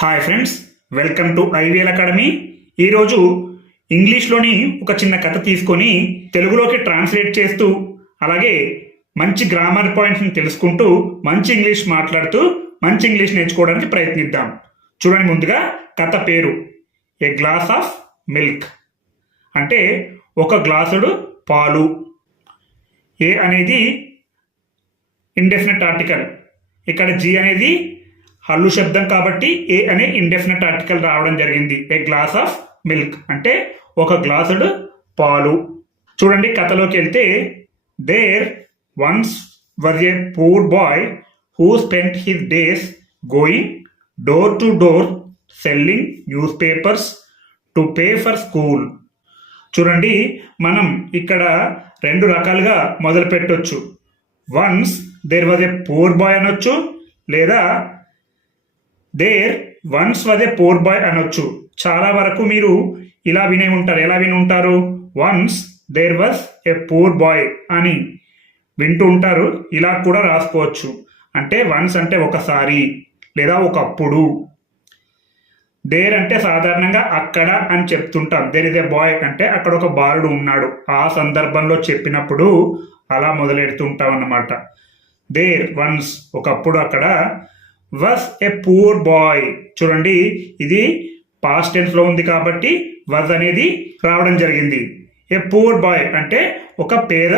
Hi friends welcome to IVL academy ఈరోజు ఇంగ్లీష్లోని ఒక చిన్న కథ తీసుకొని తెలుగులోకి ట్రాన్స్లేట్ చేస్తూ అలాగే మంచి గ్రామర్ పాయింట్స్ని తెలుసుకుంటూ మంచి ఇంగ్లీష్ మాట్లాడుతూ మంచి ఇంగ్లీష్ నేర్చుకోవడానికి ప్రయత్నిద్దాం. చూడండి ముందుగా కథ పేరు. ఏ గ్లాస్ ఆఫ్ మిల్క్ అంటే ఒక గ్లాసుడు పాలు. ఏ అనేది ఇండెఫినెట్ ఆర్టికల్ ఇక్కడ జి అనేది హల్లు శబ్దం కాబట్టి ఏ అనే ఇండెఫినెట్ ఆర్టికల్ రావడం జరిగింది. ఏ గ్లాస్ ఆఫ్ మిల్క్ అంటే ఒక గ్లాసుడు పాలు. చూడండి కథలోకి వెళ్తే there once was a poor boy who spent his days going door to door selling newspapers to pay for school చూడండి మనం ఇక్కడ రెండు రకాలుగా మొదలు పెట్టొచ్చు once there was a poor boy అనొచ్చు లేదా there once was poor boy అనొచ్చు. చాలా వరకు మీరు ఇలా వినే ఉంటారు. ఎలా విని ఉంటారు? Once there was a poor boy అని వింటూ ఉంటారు. ఇలా కూడా రాసుకోవచ్చు. అంటే వన్స్ అంటే ఒకసారి లేదా ఒకప్పుడు. దేర్ అంటే సాధారణంగా అక్కడ అని చెప్తుంటాం. దేర్ ఇస్ ఏ బాయ్ అంటే అక్కడ ఒక బాలుడు ఉన్నాడు. ఆ సందర్భంలో చెప్పినప్పుడు అలా మొదలెడుతుంటాం అన్నమాట దేర్ వన్స్ ఒకప్పుడు అక్కడ వస్ ఎ పూర్ బాయ్ చూడండి ఇది పాస్ట్ టెన్స్లో ఉంది కాబట్టి వజ్ అనేది రావడం జరిగింది. ఏ పూర్ బాయ్ అంటే ఒక పేద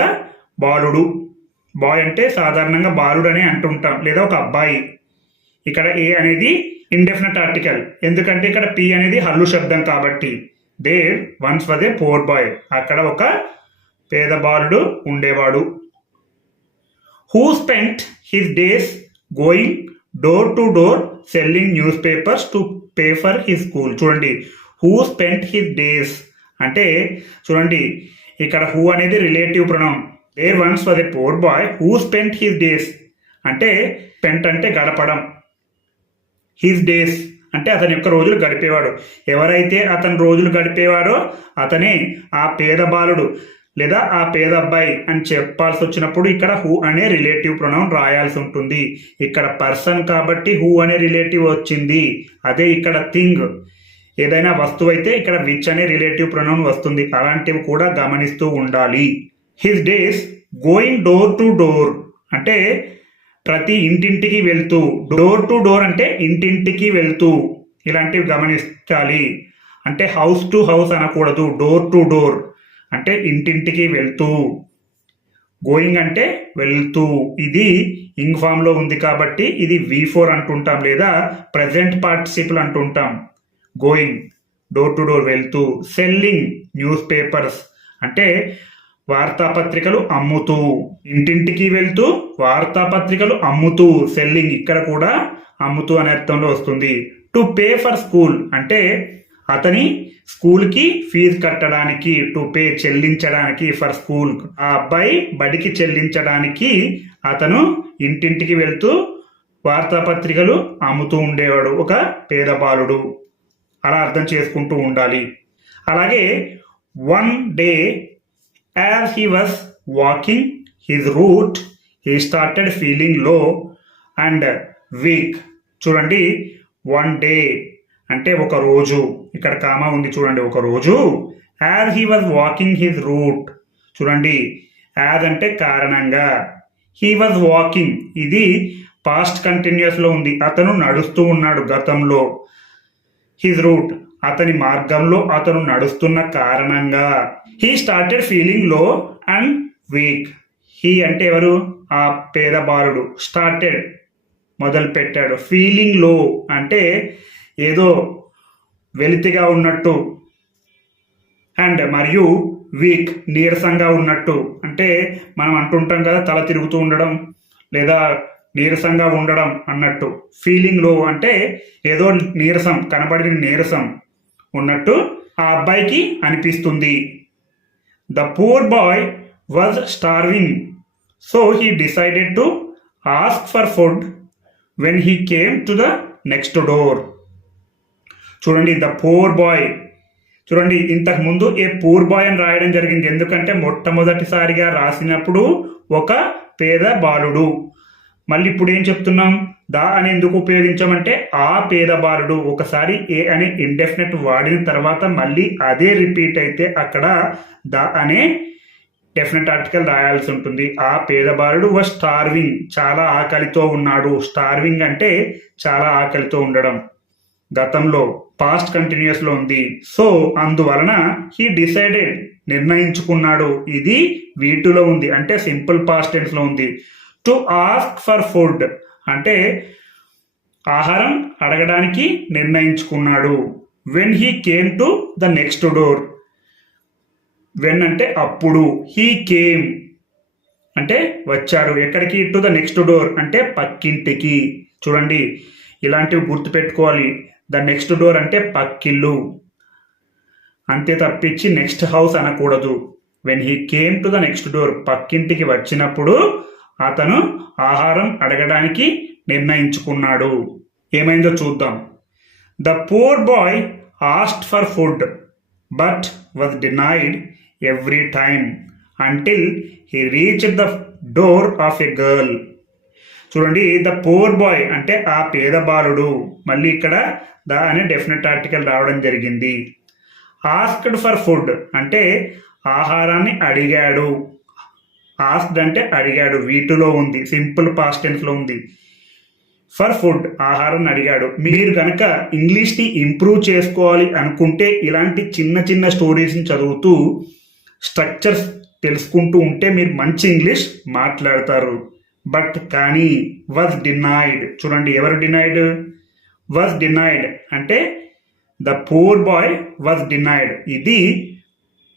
బాలుడు. బాయ్ అంటే సాధారణంగా బాలుడు అని అంటుంటాం లేదా ఒక అబ్బాయి. ఇక్కడ ఏ అనేది ఇండెఫినెట్ ఆర్టికల్ ఎందుకంటే ఇక్కడ పి అనేది హల్లు శబ్దం కాబట్టి. There once was a poor boy అక్కడ ఒక పేద బాలుడు ఉండేవాడు. Who spent his days going door to door selling newspapers to pay for his school చూడండి హూ స్పెంట్ హిస్ డేస్ అంటే చూడండి ఇక్కడ హూ అనేది relative pronoun there once for a poor boy who spent his days అంటే spent అంటే గడపడం. His days అంటే అతని యొక్క రోజులు గడిపేవాడు. ఎవరైతే అతని రోజులు గడిపేవాడో అతనే ఆ పేద బాలుడు. లేదా ఆ పేద అబ్బాయి అని చెప్పాల్సి వచ్చినప్పుడు ఇక్కడ హూ అనే రిలేటివ్ ప్రొనౌన్ రాయాల్సి ఉంటుంది. ఇక్కడ పర్సన్ కాబట్టి హూ అనే రిలేటివ్ వచ్చింది. అదే ఇక్కడ థింగ్. ఏదైనా వస్తువు అయితే ఇక్కడ విచ్ అనే రిలేటివ్ ప్రొనౌన్ వస్తుంది. అలాంటివి కూడా గమనిస్తూ ఉండాలి. His days going door to door. అంటే ప్రతి ఇంటింటికి వెళ్తూ. డోర్ టు డోర్ అంటే ఇంటింటికి వెళ్తూ. ఇలాంటివి గమనించాలి. అంటే హౌస్ టు హౌస్ అనకూడదు. Door to door. అంటే ఇంటింటికి వెళ్తూ. గోయింగ్ అంటే వెళ్తూ. ఇది ఇంగ్ ఫామ్లో ఉంది కాబట్టి ఇది వి ఫోర్ అంటుంటాం లేదా ప్రజెంట్ పార్టిసిపుల్ అంటుంటాం. గోయింగ్ డోర్ టు డోర్ వెళ్తూ. సెల్లింగ్ న్యూస్ పేపర్స్ అంటే వార్తాపత్రికలు అమ్ముతూ. ఇంటింటికి వెళ్తూ వార్తాపత్రికలు అమ్ముతూ. సెల్లింగ్ ఇక్కడ కూడా అమ్ముతూ అనే అర్థంలో వస్తుంది. టు పే ఫర్ స్కూల్ అంటే అతని స్కూల్కి ఫీజు కట్టడానికి టు పే చెల్లించడానికి ఫర్ స్కూల్ ఆ అబ్బాయి బడికి చెల్లించడానికి అతను ఇంటింటికి వెళ్తూ వార్తాపత్రికలు అమ్ముతూ ఉండేవాడు ఒక పేద బాలుడు. అలా అర్థం చేసుకుంటూ ఉండాలి. అలాగే one day as he was walking his route he started feeling low and weak. చూడండి వన్ డే అంటే ఒక రోజు. ఇక్కడ కామా ఉంది చూడండి ఒక రోజు. As he was walking his route చూడండి. యాజ్ అంటే కారణంగా. హీ వాజ్ వాకింగ్ ఇది పాస్ట్ కంటిన్యూస్లో ఉంది. అతను నడుస్తూ ఉన్నాడు గతంలో. హిజ్ రూట్ అతని మార్గంలో అతను నడుస్తున్న కారణంగా. He started feeling low and weak he అంటే ఎవరు? ఆ పేద బాలుడు స్టార్టెడ్ మొదలు పెట్టాడు ఫీలింగ్లో అంటే ఏదో వెలితిగా ఉన్నట్టు. అండ్ మరియు వీక్ నీరసంగా ఉన్నట్టు. అంటే మనం అంటుంటాం కదా తల తిరుగుతూ ఉండడం లేదా నీరసంగా ఉండడం అన్నట్టు. ఫీలింగ్లో అంటే ఏదో నీరసం కనబడిన నీరసం ఉన్నట్టు ఆ అబ్బాయికి అనిపిస్తుంది. The poor boy was starving. So he decided to ask for food when he came to the next door. చూడండి ద పూర్ బాయ్. చూడండి ఇంతకు ముందు ఏ పూర్ బాయ్ అని రాయడం జరిగింది. ఎందుకంటే మొట్టమొదటిసారిగా రాసినప్పుడు ఒక పేద బాలుడు. మళ్ళీ ఇప్పుడు ఏం చెప్తున్నాం? దా అని ఎందుకు ఉపయోగించామంటే ఆ పేద బాలుడు ఒకసారి ఏ అనే ఇండెఫినెట్ వాడిన తర్వాత మళ్ళీ అదే రిపీట్ అయితే అక్కడ ద అనే డెఫినెట్ ఆర్టికల్ రాయాల్సి ఉంటుంది. ఆ పేదబాలుడు వ స్టార్వింగ్ చాలా ఆకలితో ఉన్నాడు. స్టార్వింగ్ అంటే చాలా ఆకలితో ఉండడం. గతంలో పాస్ట్ కంటిన్యూస్లో ఉంది. సో అందువలన హీ డిసైడెడ్ నిర్ణయించుకున్నాడు. ఇది వీటిలో ఉంది. అంటే సింపుల్ పాస్ట్ టెన్స్లో ఉంది. టు ఆస్క్ ఫర్ ఫుడ్ అంటే ఆహారం అడగడానికి నిర్ణయించుకున్నాడు. When he came to the next door when అంటే అప్పుడు. హీ కేమ్ అంటే వచ్చాడు ఎక్కడికి? టు ద నెక్స్ట్ డోర్ అంటే పక్కింటికి. చూడండి. ఇలాంటివి గుర్తుపెట్టుకోవాలి. ద నెక్స్ట్ డోర్ అంటే పక్కిల్లు. అంతే తప్పించి నెక్స్ట్ హౌస్ అనకూడదు. When he came to the next door పక్కింటికి వచ్చినప్పుడు అతను ఆహారం అడగడానికి నిర్ణయించుకున్నాడు. ఏమైందో చూద్దాం. The poor boy asked for food but was denied every time until he reach the door of a girl చూడండి ద పోర్ బాయ్ అంటే ఆ పేద బాలుడు. మళ్ళీ ఇక్కడ ద అనే డెఫినెట్ ఆర్టికల్ రావడం జరిగింది. ఆస్క్డ్ ఫర్ ఫుడ్ అంటే ఆహారాన్ని అడిగాడు. ఆస్క్డ్ అంటే అడిగాడు. వీటిలో ఉంది సింపుల్ పాస్ట్ టెన్స్లో ఉంది. ఫర్ ఫుడ్ ఆహారాన్ని అడిగాడు. మీరు కనుక ఇంగ్లీష్ని ఇంప్రూవ్ చేసుకోవాలి అనుకుంటే ఇలాంటి చిన్న చిన్న స్టోరీస్ని చదువుతూ స్ట్రక్చర్స్ తెలుసుకుంటూ ఉంటే మీరు మంచి ఇంగ్లీష్ మాట్లాడతారు. బట్ కానీ వాజ్ డినైడ్ చూడండి ఎవరు డినైడ్ వాజ్ డినైడ్ అంటే the poor boy was denied ఇది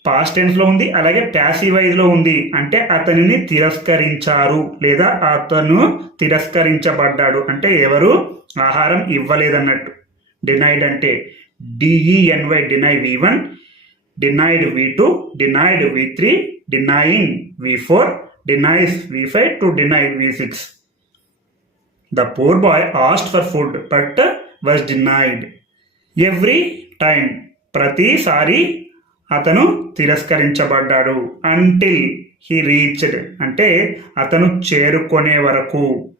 పాస్ట్ టెన్స్లో ఉంది అలాగే ప్యాసివైజ్లో ఉంది. అంటే అతనిని తిరస్కరించారు లేదా అతను తిరస్కరించబడ్డాడు. అంటే ఎవరు? ఆహారం ఇవ్వలేదన్నట్టు. డినైడ్ అంటే D E N Y deny V one denied V two denied V three denying V four denies V five to deny V six the asked for asked for food but was denied every time ప్రతిసారి అతను తిరస్కరించబడ్డాడు until he reached అంటే అతను చేరుకునే వరకు.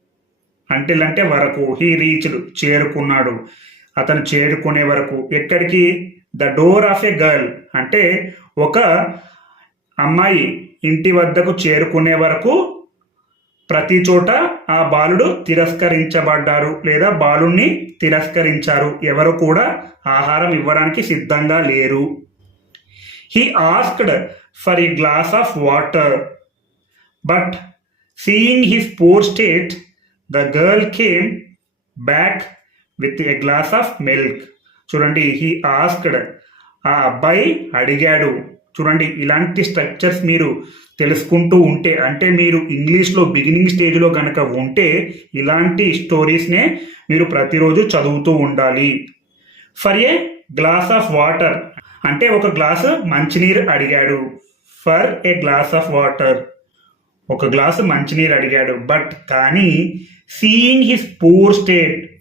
Until అంటే వరకు he reached చేరుకున్నాడు. అతను చేరుకునే వరకు. ఎక్కడికి? The door of a girl అంటే ఒక అమ్మాయి ఇంటి వద్దకు చేరుకునే వరకు ప్రతి చోట ఆ బాలుడు తిరస్కరించబడ్డారు లేదా బాలుణ్ణి తిరస్కరించారు. ఎవరు కూడా ఆహారం ఇవ్వడానికి సిద్ధంగా లేరు. He asked for a glass of water but seeing his poor state the girl came back with a glass of milk చూడండి హీ ఆస్క్డ్ ఆ అబ్బాయి అడిగాడు చూడండి ఇలాంటి స్ట్రక్చర్స్ మీరు తెలుసుకుంటూ ఉంటే అంటే మీరు ఇంగ్లీష్లో బిగినింగ్ స్టేజ్లో కనుక ఉంటే ఇలాంటి స్టోరీస్నే మీరు ప్రతిరోజు చదువుతూ ఉండాలి. For a glass of water అంటే ఒక గ్లాసు మంచినీరు అడిగాడు. For a glass of water ఒక గ్లాసు మంచినీరు అడిగాడు. బట్ కానీ seeing his poor state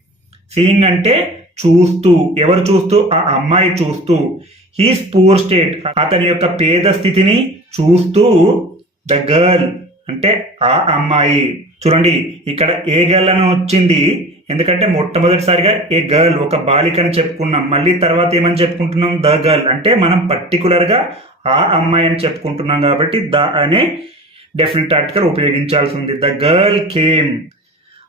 seeing అంటే చూస్తూ ఎవరు చూస్తూ? ఆ అమ్మాయి చూస్తూ. హీస్ పూర్ స్టేట్ అతని యొక్క పేద స్థితిని చూస్తూ ద గర్ల్ అంటే ఆ అమ్మాయి. చూడండి ఇక్కడ ఏ గర్ల్ అని వచ్చింది? ఎందుకంటే మొట్టమొదటిసారిగా ఏ గర్ల్ ఒక బాలిక అని చెప్పుకున్నాం. మళ్ళీ తర్వాత ఏమని చెప్పుకుంటున్నాం? ద గర్ల్ అంటే మనం పర్టికులర్గా ఆ అమ్మాయి అని చెప్పుకుంటున్నాం కాబట్టి ద అనే డెఫినెట్ ఆర్టికల్ ఉపయోగించాల్సి ఉంది. ద గర్ల్ కేమ్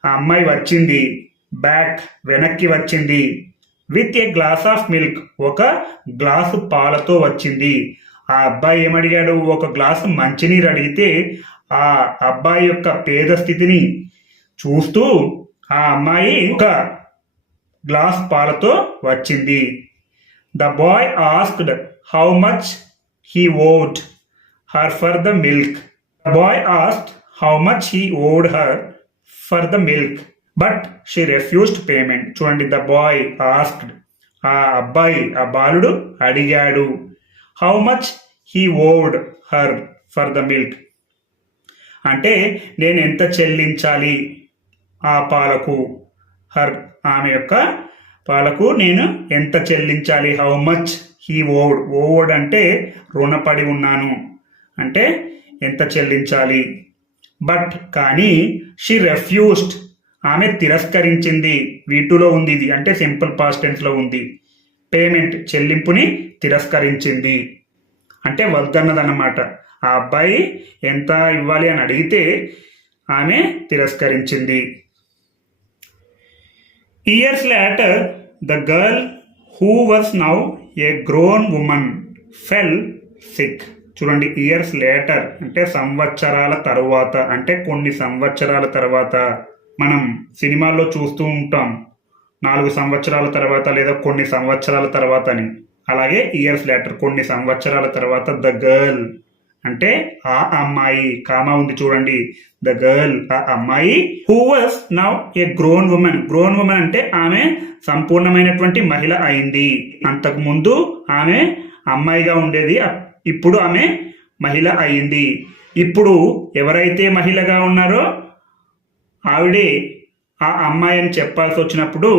ఆ అమ్మాయి వచ్చింది. బ్యాక్ వెనక్కి వచ్చింది. With a glass of milk. ఒక గ్లాసు పాలతో వచ్చింది. ఆ అబ్బాయి ఏమడిగాడు? ఒక గ్లాసు మంచినీరు అడిగితే ఆ అబ్బాయి యొక్క పేద స్థితిని చూస్తూ ఆ అమ్మాయి ఒక గ్లాస్ పాలతో వచ్చింది. The boy asked how much he owed her for the milk. The boy asked how much he owed her for the milk. But she refused payment చూడండి ద బాయ్ ఆస్క్డ్ ఆ అబ్బాయి ఆ బాలుడు? అడిగాడు. How much he owed her for the milk అంటే నేను ఎంత చెల్లించాలి ఆ పాలకు? హర్ ఆమె యొక్క పాలకు నేను ఎంత చెల్లించాలి? How much he owed owed అంటే రుణపడి ఉన్నాను. అంటే ఎంత చెల్లించాలి? బట్ కానీ షీ రెఫ్యూస్డ్ ఆమె తిరస్కరించింది. వీటిలో ఉంది ఇది. అంటే సింపుల్ పాస్ట్ టెన్స్లో ఉంది. పేమెంట్ చెల్లింపుని తిరస్కరించింది. అంటే వద్దన్నదన్నమాట ఆ అబ్బాయి ఎంత ఇవ్వాలి అని అడిగితే ఆమె తిరస్కరించింది. Years later the girl who was now a grown woman fell sick చూడండి ఇయర్స్ లేటర్ అంటే సంవత్సరాల తరువాత అంటే కొన్ని సంవత్సరాల తర్వాత. మనం సినిమాల్లో చూస్తూ ఉంటాం. నాలుగు సంవత్సరాల తర్వాత లేదా కొన్ని సంవత్సరాల తర్వాత అని. అలాగే ఇయర్స్ లెటర్ కొన్ని సంవత్సరాల తర్వాత ద గర్ల్ అంటే ఆ అమ్మాయి. కామా ఉంది చూడండి. ద గర్ల్ ఆ అమ్మాయి who was now a grown women grown women అంటే ఆమె సంపూర్ణమైనటువంటి మహిళ అయింది. అంతకు ముందు ఆమె అమ్మాయిగా ఉండేది. ఇప్పుడు ఆమె మహిళ అయింది. ఇప్పుడు ఎవరైతే మహిళగా ఉన్నారో ఆవిడే ఆ అమ్మాయి అని చెప్పాల్సి వచ్చినప్పుడు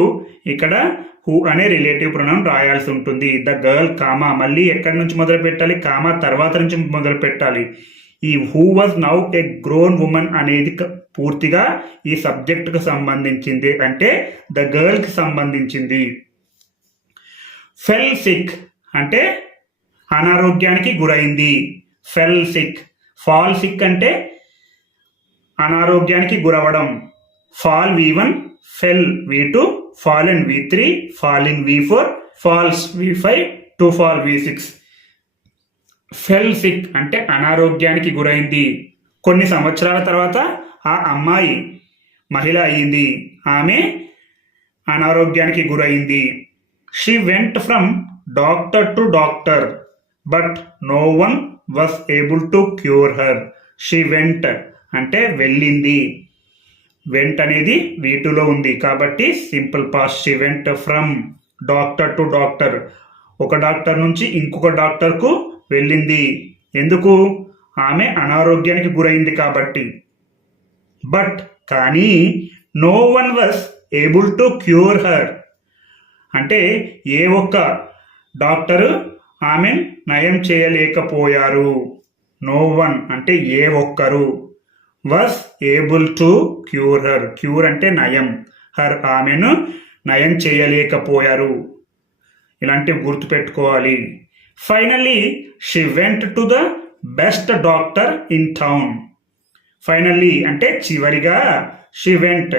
ఇక్కడ హూ అనే రిలేటివ్ ప్రణం రాయాల్సి ఉంటుంది. ద గర్ల్ కామా మళ్ళీ ఎక్కడి నుంచి మొదలు పెట్టాలి? కామా తర్వాత నుంచి మొదలు పెట్టాలి. ఈ who was now a grown women అనేది పూర్తిగా ఈ సబ్జెక్టుకు సంబంధించింది. అంటే ద గర్ల్కి సంబంధించింది. ఫెల్ సిక్ అంటే అనారోగ్యానికి గురైంది. ఫెల్ సిక్. ఫాల్ సిక్ అంటే అనారోగ్యానికి గురవడం. Fall V one fell V two fallen V three fallen V four falls V five to fall V six. Fell sick అంటే అనారోగ్యానికి గురైంది. కొన్ని సంవత్సరాల తర్వాత ఆ అమ్మాయి మహిళ అయ్యింది ఆమె అనారోగ్యానికి గురైంది. She went from doctor to doctor but no one was able to cure her she went అంటే వెళ్ళింది. వెంట్ అనేది వీటిలో ఉంది. కాబట్టి simple past she went from doctor to doctor. ఒక డాక్టర్ నుంచి ఇంకొక డాక్టర్కు వెళ్ళింది. ఎందుకు? ఆమె అనారోగ్యానికి గురైంది కాబట్టి. బట్ కానీ no one was able to cure her. అంటే ఏ ఒక్క డాక్టరు ఆమె నయం చేయలేకపోయారు. నో వన్ అంటే ఏ ఒక్కరు. Was able to cure her cure అంటే నయం. హర్ ఆమెను నయం చేయలేకపోయారు. ఇలాంటివి గుర్తుపెట్టుకోవాలి finally she went to the best doctor in town finally అంటే చివరిగా షీ వెంట్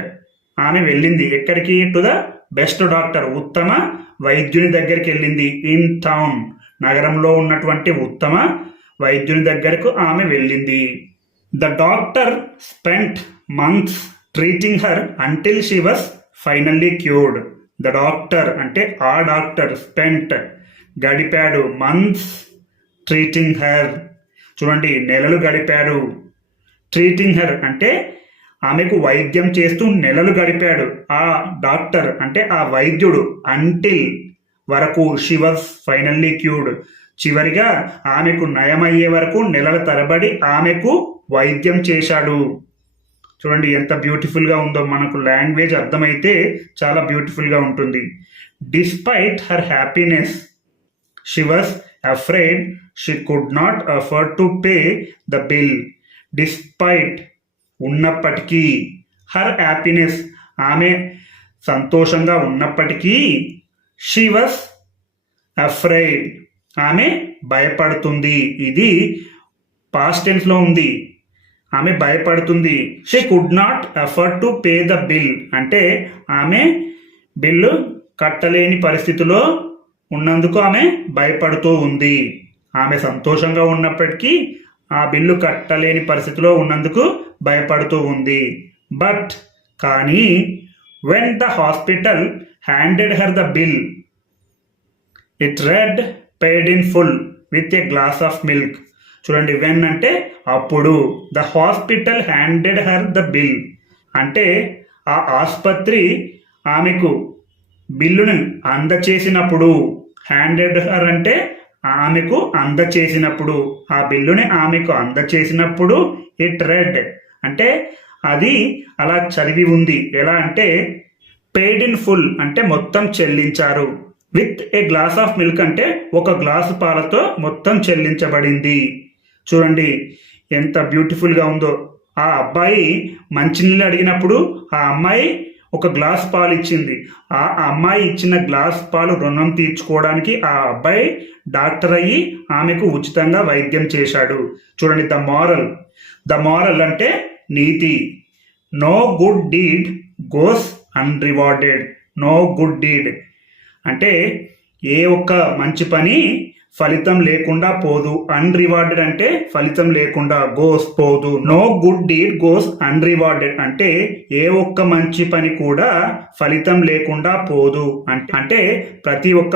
ఆమె వెళ్ళింది. ఎక్కడికి? టు ద బెస్ట్ డాక్టర్ ఉత్తమ వైద్యుని దగ్గరికి వెళ్ళింది. ఇన్ టౌన్ నగరంలో ఉన్నటువంటి ఉత్తమ వైద్యుని దగ్గరకు ఆమె వెళ్ళింది. The doctor spent months treating her until she was finally cured the doctor అంటే ఆ డాక్టర్ స్పెంట్ గడిపాడు మంత్స్ ట్రీటింగ్ హర్ చూడండి నెలలు గడిపాడు. ట్రీటింగ్ హర్ అంటే ఆమెకు వైద్యం చేస్తూ నెలలు గడిపాడు. ఆ డాక్టర్ అంటే ఆ వైద్యుడు అంటిల్ వరకు షీ వాజ్ ఫైనల్లీ క్యూర్డ్ చివరిగా ఆమెకు నయమయ్యే వరకు నెలల తరబడి ఆమెకు వైద్యం చేశాడు. చూడండి ఎంత బ్యూటిఫుల్గా ఉందో మనకు లాంగ్వేజ్ అర్థమైతే చాలా బ్యూటిఫుల్గా ఉంటుంది. Despite her happiness she was afraid she could not afford to pay the bill despite ఉన్నప్పటికీ హర్ హ్యాపీనెస్ ఆమె సంతోషంగా ఉన్నప్పటికీ షీ వాస్ అఫ్రైడ్ ఆమె భయపడుతుంది. ఇది పాస్ట్ టెన్స్లో ఉంది. ఆమె భయపడుతుంది. She could not afford to pay the bill అంటే ఆమె బిల్లు కట్టలేని పరిస్థితిలో ఉన్నందుకు ఆమె భయపడుతూ ఉంది. ఆమె సంతోషంగా ఉన్నప్పటికీ ఆ బిల్లు కట్టలేని పరిస్థితిలో ఉన్నందుకు భయపడుతూ ఉంది. బట్ కానీ when the hospital handed her the bill it read paid in full with a glass of milk చూడండి వెన్ అంటే అప్పుడు. The hospital handed her the bill అంటే ఆ ఆసుపత్రి ఆమెకు బిల్లును అందచేసినప్పుడు. హ్యాండెడ్ హర్ అంటే ఆమెకు అందచేసినప్పుడు. ఆ బిల్లుని ఆమెకు అందచేసినప్పుడు ఇట్ రెడ్ అంటే అది అలా చదివి ఉంది. ఎలా అంటే పేడ్ ఇన్ ఫుల్ అంటే మొత్తం చెల్లించారు. With a glass of milk అంటే ఒక గ్లాసు పాలతో మొత్తం చెల్లించబడింది. చూడండి ఎంత బ్యూటిఫుల్గా ఉందో. ఆ అబ్బాయి మంచినీళ్ళు అడిగినప్పుడు ఆ అమ్మాయి ఒక గ్లాస్ పాలు ఇచ్చింది. ఆ అమ్మాయి ఇచ్చిన గ్లాస్ పాలు రుణం తీర్చుకోవడానికి ఆ అబ్బాయి డాక్టర్ అయ్యి ఆమెకు ఉచితంగా వైద్యం చేశాడు. చూడండి ద మారల్. ద మారల్ అంటే నీతి. No good deed goes unrewarded. No good deed. అంటే ఏ ఒక్క మంచి పని ఫలితం లేకుండా పోదు. అన్రివార్డెడ్ అంటే ఫలితం లేకుండా గోస్ పోదు. No good deed goes unrewarded అంటే ఏ ఒక్క మంచి పని కూడా ఫలితం లేకుండా పోదు. అంటే అంటే ప్రతి ఒక్క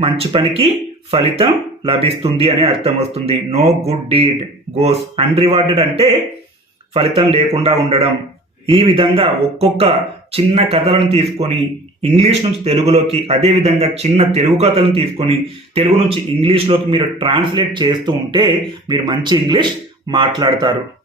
మంచి పనికి ఫలితం లభిస్తుంది అనే అర్థం వస్తుంది. No good deed goes unrewarded అంటే ఫలితం లేకుండా ఉండడం. ఈ విధంగా ఒక్కొక్క చిన్న కథలను తీసుకొని ఇంగ్లీష్ నుంచి తెలుగులోకి అదే విధంగా చిన్న తెలుగు కథలను తీసుకొని తెలుగు నుంచి ఇంగ్లీష్లోకి మీరు ట్రాన్స్లేట్ చేస్తూ ఉంటే మీరు మంచి ఇంగ్లీష్ మాట్లాడతారు.